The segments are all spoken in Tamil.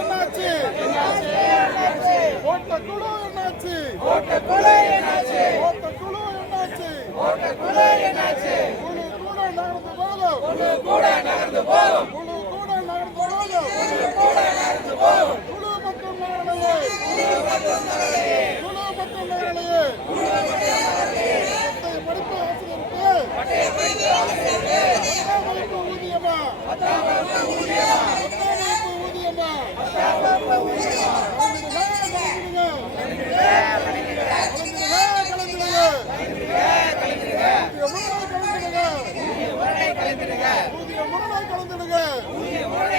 என்னாச்சு ஓட்ட குழு என்னாச்சு ஓட்ட குழு என்னாச்சு ஓட்ட குழு என்னாச்சு குழு கூட நகர்ந்து போதும் குழு கூட நகர்ந்து போதும் குழு கூட நகர்ந்து போதும் குழு கூட நகர்ந்து போதும் குழு மட்டும் நகரலையே குழு மட்டும் நகரலையே குழு மட்டும் நகரலையே பட்டய படிப்பு ஆசிரியருக்கு பத்தாம் வகுப்பு ஊதியமா பத்தாம் வகுப்பு ஊதியமா பத்தாம் வகுப்பு ஊதியமா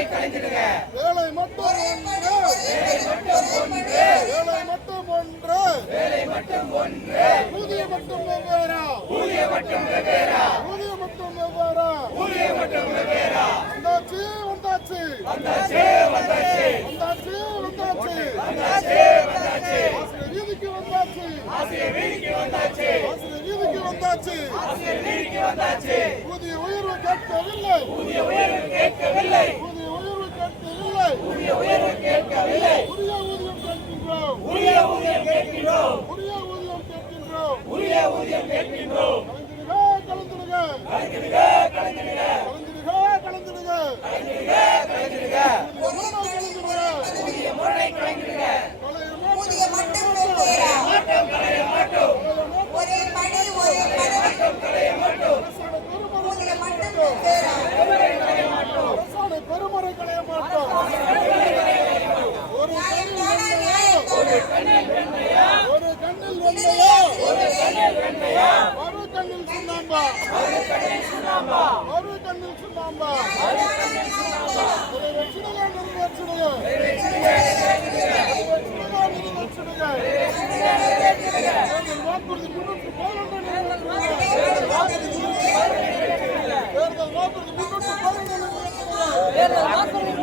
வேலை மட்டும் ஒன்று. வேலை மட்டும் ஒன்று. வேலை மட்டும் ஒன்று. ஊதியம் மட்டும் வெவ்வேறா. ஊதியம் மட்டும் வெவ்வேறா. ஊதியம் மட்டும் வெவ்வேறா. ஊதியம் மட்டும் வெவ்வேறா. வந்தாச்சு. வந்தாச்சு வந்தாச்சு. வந்தாச்சு வந்தாச்சு. வந்தாச்சு வந்தாச்சு. ஆசிரியர் வீதிக்கு வந்தாச்சு. ஆசிரியர் வீதிக்கு வந்தாச்சு. ஆசிரியர் வீதிக்கு வந்தாச்சு. ஆசிரியர் வீதிக்கு வந்தாச்சு. ஊதிய உயர்வு கேட்கவில்லை. ஊதிய உயர்வு கேட்கவில்லை ஊதிய உயர்வு கேட்கவில்லை ஊதிய உயர்வு கேட்கவில்லை உரிய ஊதியம் கேட்கின்றோம் உரிய ஊதியம் கேட்கின்றோம். உரிய ஊதியம் கேட்கின்றோம். உரிய ஊதியம் கேட்கின்றோம் கலந்துடுக கலந்துடுக கலந்துடுக கலந்துடுக கலந்துடுக கலந்துடுக முறை மட்டும். ஒரே பணி ஒரே மட்டும். அரசாணை பெருமுறை களைய மாட்டோம் ஒரு நியாயம் கண்ணில் தானா வெண்ணையா ஒரு கண்ணில் வெண்ணையா ஒரு கண்ணில் வெண்ணையா ஒரு கண்ணில் சுண்ணாம்பா ஒரு கண்ணில் சுண்ணாம்பா ஒரு கண்ணில் சுண்ணாம்பா ஒரு கண்ணில் சுண்ணாம்பா ஒரு வெற்றிடையா நிறைவேற்றிடுங்க தேர்தல் வாக்குறுதி முன்னூற்று பதினொன்று நிறைவேற்றிடுங்க தேர்தல் வாக்குறுதி முன்னூற்று பதினொன்று நிறைவேற்றிடுங்க